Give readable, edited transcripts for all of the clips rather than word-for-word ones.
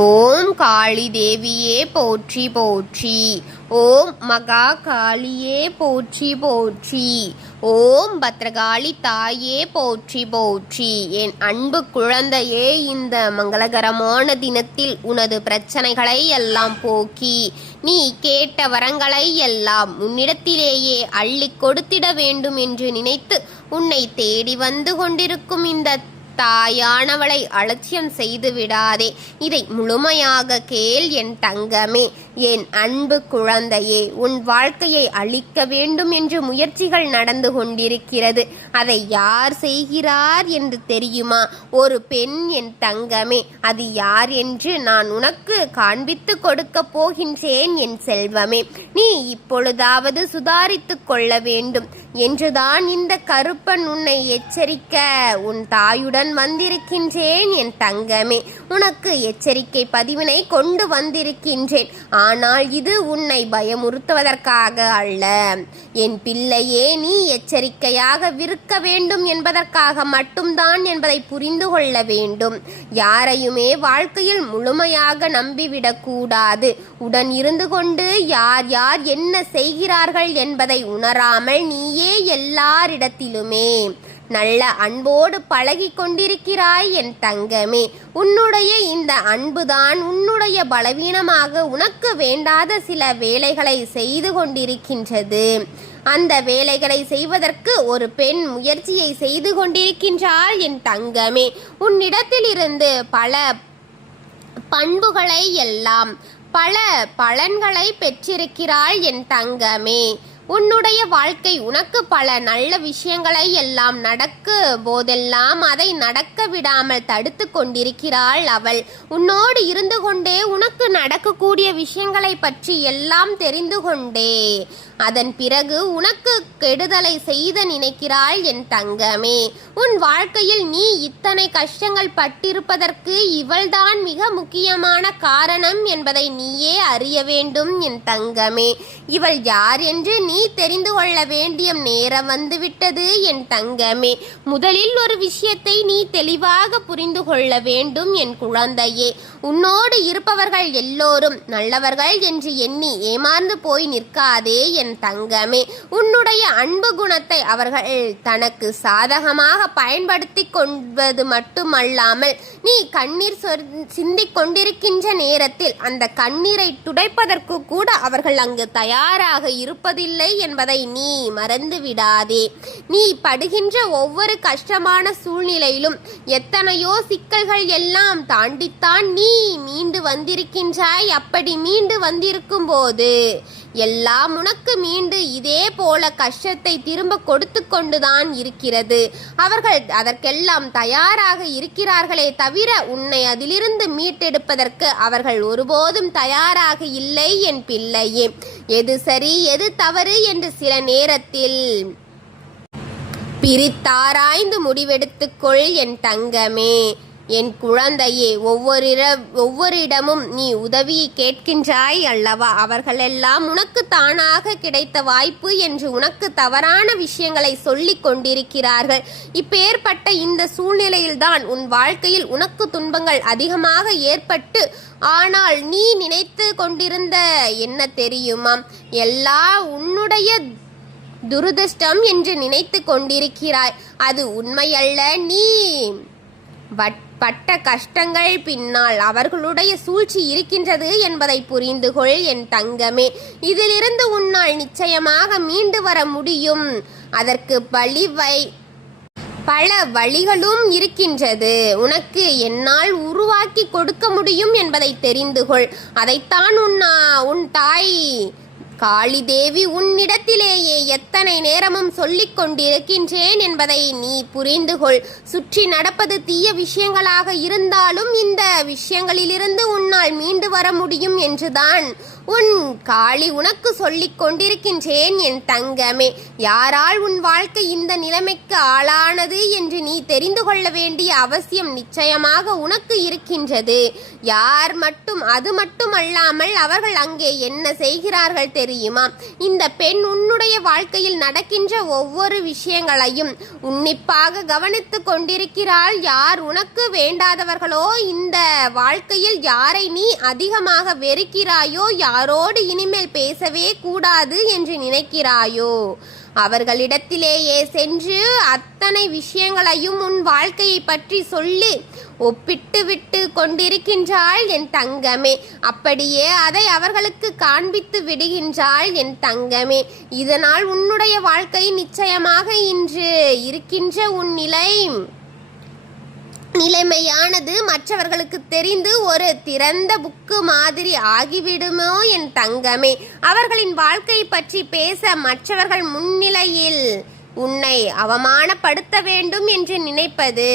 ஓம் காளி தேவியே போற்றி போற்றி. ஓம் மகா காளியே போற்றி போற்றி. ஓம் பத்ரகாளி தாயே போற்றி போற்றி. என் அன்பு குழந்தையே, இந்த மங்களகரமான தினத்தில் உனது பிரச்சனைகளை எல்லாம் போக்கி நீ கேட்ட வரங்களை எல்லாம் உன்னிடத்திலேயே அள்ளி கொடுத்திட வேண்டும் என்று நினைத்து உன்னை தேடி வந்து கொண்டிருக்கும் இந்த தாயானவளை அலட்சியம் செய்து விடாதே. இதை முழுமையாக கேள் என் தங்கமே, என் அன்பு குழந்தையே. உன் வாழ்க்கையை அழிக்க வேண்டும் என்று முயற்சிகள் நடந்து கொண்டிருக்கிறது. அதை யார் செய்கிறார் என்று தெரியுமா? ஒரு பெண் என் தங்கமே. அது யார் என்று நான் உனக்கு காண்பித்து கொடுக்க போகின்றேன் என் செல்வமே. நீ இப்பொழுதாவது சுதாரித்து கொள்ள வேண்டும் என்றுதான் இந்த கருப்பன் உன்னை எச்சரிக்க உன் தாயுடன் வந்திருக்கின்றேன் என் தங்கமே. உனக்கு எச்சரிக்கை பதிவினை கொண்டு வந்திருக்கின்றேன். ஆனால் இது உன்னை பயமுறுத்துவதற்காக அல்ல என் பிள்ளையே. நீ எச்சரிக்கையாக இருக்க வேண்டும் என்பதற்காக மட்டும்தான் என்பதை புரிந்து கொள்ள வேண்டும். யாரையுமே வாழ்க்கையில் முழுமையாக நம்பிவிடக் கூடாது. உடன் இருந்து கொண்டு யார் யார் என்ன செய்கிறார்கள் என்பதை உணராமல் நீயே எல்லாரிடத்திலுமே நல்ல அன்போடு பழகி கொண்டிருக்கிறாய் என் தங்கமே. உன்னுடைய இந்த அன்புதான் உன்னுடைய பலவீனமாக உனக்கு வேண்டாத சில வேலைகளை செய்து கொண்டிருக்கின்றது. அந்த வேலைகளை செய்வதற்கு ஒரு பெண் முயற்சியை செய்து கொண்டிருக்கின்றாள் என் தங்கமே. உன்னிடத்திலிருந்து பல பண்புகளை எல்லாம் பல பலன்களை பெற்றிருக்கிறாள் என் தங்கமே. உன்னுடைய வாழ்க்கை உனக்கு பல நல்ல விஷயங்களை எல்லாம் நடக்க போதெல்லாம் அதை நடக்க விடாமல் தடுத்து கொண்டிருக்கிறாள் அவள். உன்னோடு இருந்து கொண்டே உனக்கு நடக்கக்கூடிய விஷயங்களை பற்றி எல்லாம் தெரிந்து கொண்டே அதன் பிறகு உனக்கு கெடுதலை செய்த நினைக்கிறாள் என் தங்கமே. உன் வாழ்க்கையில் நீ இத்தனை கஷ்டங்கள் பட்டிருப்பதற்கு இவள்தான் மிக முக்கியமான காரணம் என்பதை நீயே அறிய வேண்டும் என் தங்கமே. இவள் யார் என்று நீ தெரிந்து கொள்ள வேண்டிய நேரம் வந்துவிட்டது என் தங்கமே. முதலில் ஒரு விஷயத்தை நீ தெளிவாக புரிந்து கொள்ள வேண்டும் என் குழந்தையே. உன்னோடு இருப்பவர்கள் எல்லோரும் நல்லவர்கள் என்று எண்ணி ஏமாந்து போய் நிற்காதே என் தங்கமே. உன்னுடைய அன்பு குணத்தை அவர்கள் தனக்கு சாதகமாக பயன்படுத்தி கொள்வது மட்டுமல்லாமல் நீ கண்ணீர் சிந்திக் கொண்டிருக்கின்ற நேரத்தில் அந்த கண்ணீரை துடைப்பதற்கு கூட அவர்கள் அங்கு தயாராக இருப்பதில்லை என்பதை நீ மறந்து விடாதே. நீ படுகின்ற ஒவ்வொரு கஷ்டமான சூழ்நிலையிலும் எத்தனையோ சிக்கல்கள் எல்லாம் தாண்டித்தான் நீ மீண்டு வந்திருக்கின்றாய். அப்படி மீண்டு வந்திருக்கும் போது எல்லாம் உனக்கு மீண்டு இதே போல கஷ்டத்தை திரும்ப கொடுத்து கொண்டுதான் இருக்கிறது. அவர்கள் அதற்கெல்லாம் தயாராக இருக்கிறார்களே தவிர உன்னை அதிலிருந்து மீட்டெடுப்பதற்கு அவர்கள் ஒருபோதும் தயாராக இல்லை என் பிள்ளையே. எது சரி எது தவறு என்று சில நேரத்தில் பிரித்தாராய்ந்து முடிவெடுத்துக்கொள் என் தங்கமே. என் குழந்தையே, ஒவ்வொரு இடமும் நீ உதவியை கேட்கின்றாய் அல்லவா? அவர்களெல்லாம் உனக்கு தானாக கிடைத்த வாய்ப்பு என்று உனக்கு தவறான விஷயங்களை சொல்லிக் கொண்டிருக்கிறார்கள். இப்பேற்பட்ட இந்த சூழ்நிலையில்தான் உன் வாழ்க்கையில் உனக்கு துன்பங்கள் அதிகமாக ஏற்பட்டு, ஆனால் நீ நினைத்து கொண்டிருந்த என்ன தெரியுமா? எல்லாம் உன்னுடைய துரதிர்ஷ்டம் என்று நினைத்து கொண்டிருக்கிறாய். அது உண்மையல்ல. நீ பட்ட கஷ்டங்கள் பின்னால் அவர்களுடைய சூழ்ச்சி இருக்கின்றது என்பதை புரிந்து கொள் என் தங்கமே. இதிலிருந்து உன்னால் நிச்சயமாக மீண்டு வர முடியும். அதற்கு பல வழிகளும் இருக்கின்றது. உனக்கு என்னால் உருவாக்கி கொடுக்க முடியும் என்பதை தெரிந்து கொள். அதைத்தான் உன் தாய் காளி தேவி உன்னிடத்திலேயே எத்தனை நேரமும் சொல்லிக் கொண்டிருக்கின்றேன் என்பதை நீ புரிந்து கொள். சுற்றி நடப்பது தீய விஷயங்களாக இருந்தாலும் இந்த விஷயங்களிலிருந்து உன்னால் மீண்டு வர முடியும் என்றுதான் உன் காளி உனக்கு சொல்லிக் கொண்டிருக்கின்றேன் என் தங்கமே. யாரால் உன் வாழ்க்கை இந்த நிலைமைக்கு ஆளானது என்று நீ தெரிந்து கொள்ள வேண்டிய அவசியம் நிச்சயமாக உனக்கு இருக்கின்றது. யார் மட்டும், அது மட்டுமல்லாமல் அவர்கள் அங்கே என்ன செய்கிறார்கள் தெரியுமா? இந்த பெண் உன்னுடைய வாழ்க்கையில் நடக்கின்ற ஒவ்வொரு விஷயங்களையும் உன்னிப்பாக கவனித்து கொண்டிருக்கிறாள். யார் உனக்கு வேண்டாதவர்களோ, இந்த வாழ்க்கையில் யாரை நீ அதிகமாக வெறுக்கிறாயோ, யாரோடு இனிமேல் பேசவே கூடாது என்று நினைக்கிறாயோ, அவர்களிடத்திலேயே சென்று அத்தனை விஷயங்களையும் உன் வாழ்க்கையை பற்றி சொல்லி ஒப்பிட்டு விட்டு கொண்டிருக்கின்றாள் என் தங்கமே. அப்படியே அதை அவர்களுக்கு காண்பித்து விடுகின்றாள் என் தங்கமே. இதனால் உன்னுடைய வாழ்க்கை நிச்சயமாக இன்று இருக்கின்ற உன் நிலைமையானது மற்றவர்களுக்கு தெரிந்து ஒரு திறந்த புக்கு மாதிரி ஆகிவிடுமோ என் தங்கமே. அவர்களின் வாழ்க்கை பற்றி பேச மற்றவர்கள் முன்னிலையில் உன்னை அவமானப்படுத்த வேண்டும் என்று நினைப்பது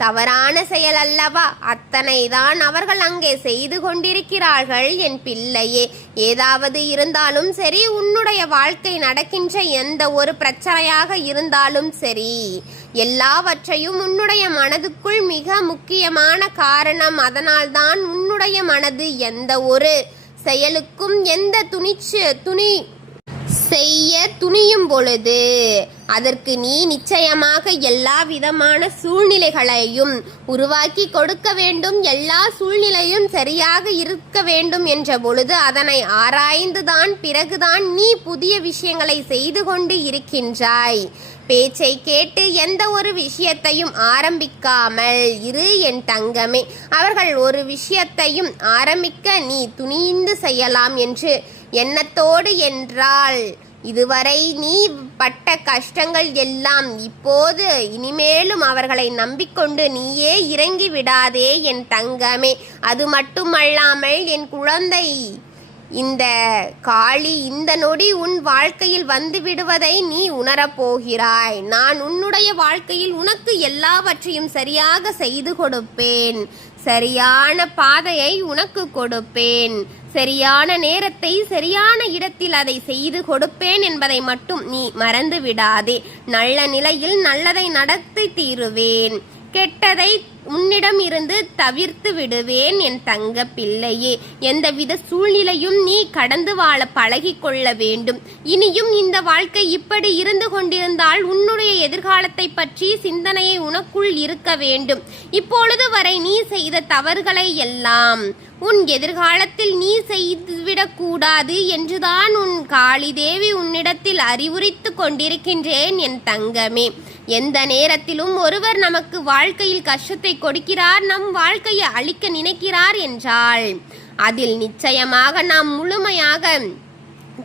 தவறான செயல் அல்லவா? அத்தனைதான் அவர்கள் அங்கே செய்து கொண்டிருக்கிறார்கள் என் பிள்ளையே. ஏதாவது இருந்தாலும் சரி, உன்னுடைய வாழ்க்கை நடக்கின்ற எந்த ஒரு பிரச்சனையாக இருந்தாலும் சரி, எல்லாவற்றையும் உன்னுடைய மனதுக்குள் மிக முக்கியமான காரணம். அதனால்தான் உன்னுடைய மனது எந்த ஒரு செயலுக்கும் எந்த செய்ய துணியும் பொழுது அதற்கு நீ நிச்சயமாக எல்லா விதமான சூழ்நிலைகளையும் உருவாக்கி கொடுக்க வேண்டும். எல்லா சூழ்நிலையும் சரியாக இருக்க வேண்டும் என்ற பொழுது அதனை ஆராய்ந்துதான் பிறகுதான் நீ புதிய விஷயங்களை செய்து கொண்டு இருக்கின்றாய். பேச்சை கேட்டு எந்த ஒரு விஷயத்தையும் ஆரம்பிக்காமல் இரு என் தங்கமே. அவர்கள் ஒரு விஷயத்தையும் ஆரம்பிக்க நீ துணிந்து செய்யலாம் என்று எண்ணத்தோடு என்றால் இதுவரை நீ பட்ட கஷ்டங்கள் எல்லாம் இப்போது இனிமேலும் அவர்களை நம்பிக்கொண்டு நீயே இறங்கி விடாதே என் தங்கமே. அது மட்டுமல்லாமல் என் குழந்தை, இந்த காளி இந்த நொடி உன் வாழ்க்கையில் வந்து விடுவதை நீ உணரப்போகிறாய். நான் உன்னுடைய வாழ்க்கையில் உனக்கு எல்லாவற்றையும் சரியாக செய்து கொடுப்பேன். சரியான பாதையை உனக்கு கொடுப்பேன். சரியான நேரத்தை சரியான இடத்தில் அதை செய்து கொடுப்பேன் என்பதை மட்டும் நீ மறந்து விடாதே. நல்ல நிலையில் நல்லதை நடத்தி தீருவேன். கெட்டதை உன்னிடம் இருந்து தவிர்த்து விடுவேன் என் தங்க பிள்ளையே. எந்தவித சூழ்நிலையும் நீ கடந்து வாழ பழகி கொள்ள வேண்டும். இனியும் இந்த வாழ்க்கை இப்படி இருந்து கொண்டிருந்தால் உன்னுடைய எதிர்காலத்தை பற்றி சிந்தனையை உனக்குள் இருக்க வேண்டும். இப்பொழுது வரை நீ செய்த தவறுகளை எல்லாம் உன் எதிர்காலத்தில் நீ செய்துவிடக்கூடாது என்றுதான் உன் காளி தேவி உன்னிடத்தில் அறிவுரைத்து கொண்டிருக்கின்றேன் என் தங்கமே. எந்த நேரத்திலும் ஒருவர் நமக்கு வாழ்க்கையில் கஷ்டத்தை கொடுக்கிறார், நம் வாழ்க்கையை அழிக்க நினைக்கிறார் என்றால் அதில் நிச்சயமாக நாம் முழுமையாக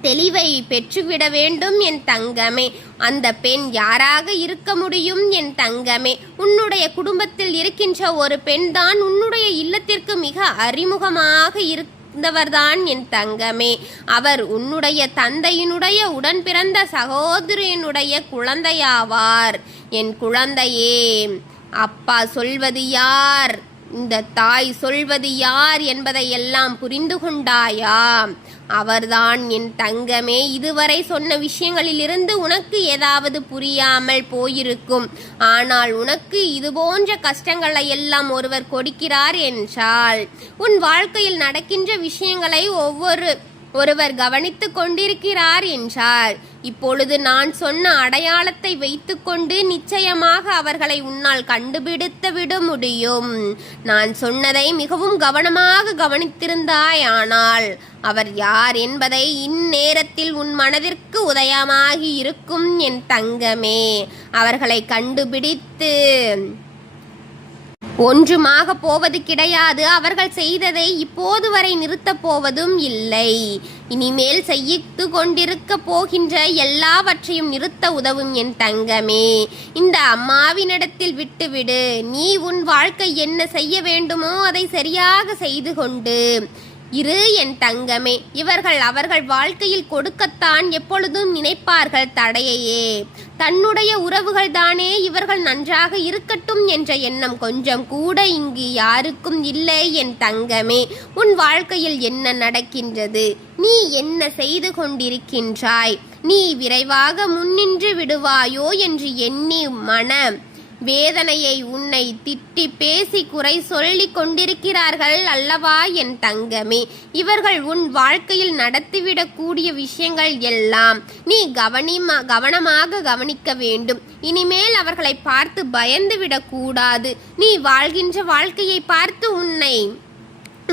தெளிவை பெற்றுவிட வேண்டும் என் தங்கமே. அந்த பெண் யாராக இருக்க முடியும் என் தங்கமே? உன்னுடைய குடும்பத்தில் இருக்கின்ற ஒரு பெண் தான் உன்னுடைய இல்லத்திற்கு மிக அறிமுகமாக இருந்தவர்தான் என் தங்கமே. அவர் உன்னுடைய தந்தையினுடைய உடன் பிறந்த சகோதரியினுடைய குழந்தையாவார். என் குழந்தையே, அப்பா சொல்வது யார், இந்த தாய் சொல்வது யார் என்பதை எல்லாம் புரிந்து கொண்டாயா? அவர்தான் என் தங்கமே. இதுவரை சொன்ன விஷயங்களிலிருந்து உனக்கு ஏதாவது புரியாமல் போயிருக்கும். ஆனால் உனக்கு இது போன்ற கஷ்டங்களை எல்லாம் ஒருவர் கொடுக்கிறார் என்றால் உன் வாழ்க்கையில் நடக்கின்ற விஷயங்களை ஒருவர் கவனித்து கொண்டிருக்கிறார் என்றால் இப்பொழுது நான் சொன்ன அடையாளத்தை வைத்துக்கொண்டு நிச்சயமாக அவர்களை உன்னால் கண்டுபிடித்து விட முடியும். நான் சொன்னதை மிகவும் கவனமாக கவனித்திருந்தாயானால் அவர் யார் என்பதை இந்நேரத்தில் உன் மனதிற்கு உதயமாகி இருக்கும் என் தங்கமே. அவர்களை கண்டுபிடித்து ஒன்றுமாக போவது கிடையாது. அவர்கள் செய்ததை இப்போது வரை நிறுத்தப் போவதும் இல்லை. இனிமேல் செய்து கொண்டிருக்க போகின்ற எல்லாவற்றையும் நிறுத்த உதவும் என் தங்கமே. இந்த அம்மாவினிடத்தில் விட்டுவிடு. நீ உன் வாழ்க்கை என்ன செய்ய வேண்டுமோ அதை சரியாக செய்து கொண்டு இரு என் தங்கமே. இவர்கள் அவர்கள் வாழ்க்கையில் கொடுக்கத்தான் எப்பொழுதும் நினைப்பார்கள் தடையையே. தன்னுடைய உறவுகள் தானே இவர்கள் நன்றாக இருக்கட்டும் என்ற எண்ணம் கொஞ்சம் கூட இங்கு யாருக்கும் இல்லை. என் தங்கமே, உன் வாழ்க்கையில் என்ன நடக்கின்றது? நீ என்ன செய்து கொண்டிருக்கின்றாய்? நீ விரைவாக முன்னின்று விடுவாயோ என்று எண்ணி மன வேதனையை உன்னை திட்டி பேசி குறை சொல்லி கொண்டிருக்கிறார்கள் அல்லவா என் தங்கமே. இவர்கள் உன் வாழ்க்கையில் நடத்திவிடக் கூடிய விஷயங்கள் எல்லாம் நீ கவனமாக கவனிக்க வேண்டும். இனிமேல் அவர்களை பார்த்து பயந்து விடக்கூடாது. நீ வாழ்கின்ற வாழ்க்கையை பார்த்து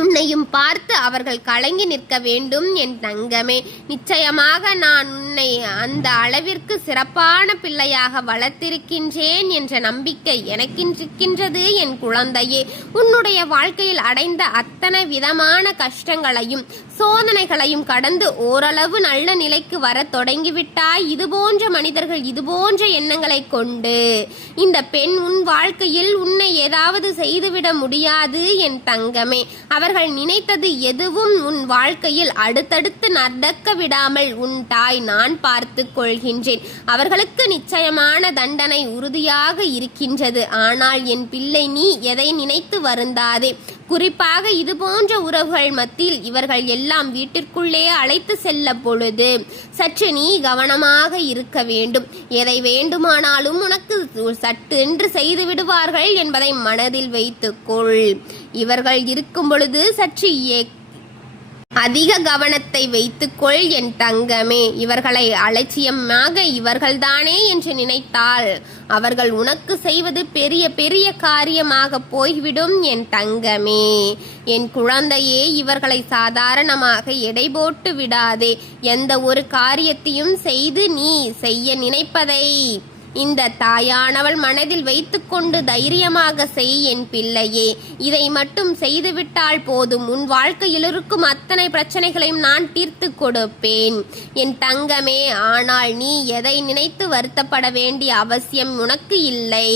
உன்னையும் பார்த்து அவர்கள் கலங்கி நிற்க வேண்டும் என் தங்கமே. நிச்சயமாக நான் உன்னை அந்த அளவிற்கு சிறப்பான பிள்ளையாக வளர்த்திருக்கின்றேன் என்ற நம்பிக்கை எனக்கின்றிருக்கின்றது என் குழந்தையே. உன்னுடைய வாழ்க்கையில் அடைந்த அத்தனை விதமான கஷ்டங்களையும் சோதனைகளையும் கடந்து ஓரளவு நல்ல நிலைக்கு வர தொடங்கிவிட்டாய். இதுபோன்ற மனிதர்கள் இதுபோன்ற எண்ணங்களை கொண்டு இந்த பெண் உன் வாழ்க்கையில் உன்னை ஏதாவது செய்துவிட முடியாது என் தங்கமே. அவர்கள் நினைத்தது எதுவும் உன் வாழ்க்கையில் அடுத்தடுத்து நடக்க விடாமல் உன் தாய் நான் பார்த்து கொள்கின்றேன். அவர்களுக்கு நிச்சயமான தண்டனை உறுதியாக இருக்கின்றது. ஆனால் என் பிள்ளை, நீ எதை நினைத்து வருந்தாதே. குறிப்பாக இது போன்ற உறவுகள் மத்தியில் இவர்கள் எல்லாம் வீட்டிற்குள்ளே அழைத்து செல்ல பொழுது சற்று நீ கவனமாக இருக்க வேண்டும். எதை வேண்டுமானாலும் உனக்கு சட்டென்று செய்து விடுவார்கள் என்பதை மனதில் வைத்துக்கொள். இவர்கள் இருக்கும் பொழுது சற்று அதிக கவனத்தை வைத்துக்கொள் என் தங்கமே. இவர்களை அலட்சியமாக இவர்கள்தானே என்று நினைத்தால் அவர்கள் உனக்கு செய்வது பெரிய பெரிய காரியமாக போய்விடும் என் தங்கமே. என் குழந்தையே, இவர்களை சாதாரணமாக எடை போட்டு விடாதே. எந்த ஒரு காரியத்தையும் செய்து நீ செய்ய நினைப்பதை இந்த தாயானவள் மனதில் வைத்துக்கொண்டு தைரியமாக செய் என் பிள்ளையே. இதை மட்டும் செய்துவிட்டால் போதும். உன் வாழ்க்கையில் இருக்கும் அத்தனை பிரச்சனைகளையும் நான் தீர்த்து கொடுப்பேன் என் தங்கமே. ஆனால் நீ எதை நினைத்து வருத்தப்பட வேண்டிய அவசியம் உனக்கு இல்லை.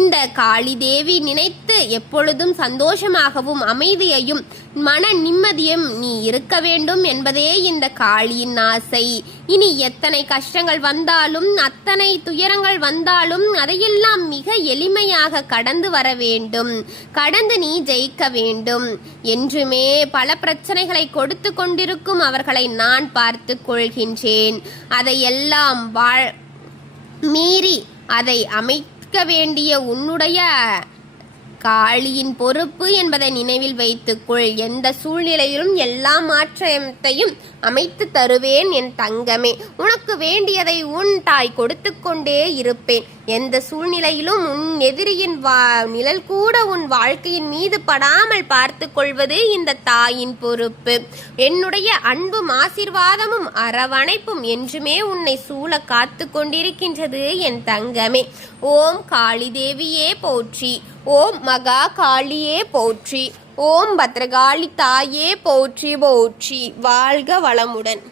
இந்த காளி தேவி நினைத்து எப்பொழுதும் சந்தோஷமாகவும் அமைதியையும் மன நிம்மதியும் நீ இருக்க வேண்டும் என்பதே இந்த காளியின் ஆசை. இனி எத்தனை கஷ்டங்கள் வந்தாலும் அத்தனை துயரங்கள் வந்தாலும் அதையெல்லாம் மிக எளிமையாக கடந்து வர வேண்டும். கடந்து நீ ஜெயிக்க வேண்டும். என்றுமே பல பிரச்சனைகளை கொடுத்து கொண்டிருக்கும் அவர்களை நான் பார்த்து கொள்கின்றேன். அதையெல்லாம் மீறி அதை அமைக்க வேண்டிய உன்னுடைய காளியின் பொறுப்பு என்பதை நினைவில் வைத்துக்கொள். எந்த சூழ்நிலையிலும் எல்லா மாற்றத்தையும் அமைத்து தருவேன் என் தங்கமே. உனக்கு வேண்டியதை உன் தாய் கொடுத்து கொண்டே இருப்பேன். எந்த சூழ்நிலையிலும் உன் எதிரியின் நிழல் கூட உன் வாழ்க்கையின் மீது படாமல் பார்த்து கொள்வது இந்த தாயின் பொறுப்பு. என்னுடைய அன்பும் ஆசீர்வாதமும் அரவணைப்பும் என்றுமே உன்னை சூழ காத்து கொண்டிருக்கின்றது என் தங்கமே. ஓம் காளி தேவியே போற்றி. ஓம் மகா காளியே போற்றி. ஓம் பத்ரகாளி தாயே போற்றி போற்றி. வாழ்க வளமுடன்.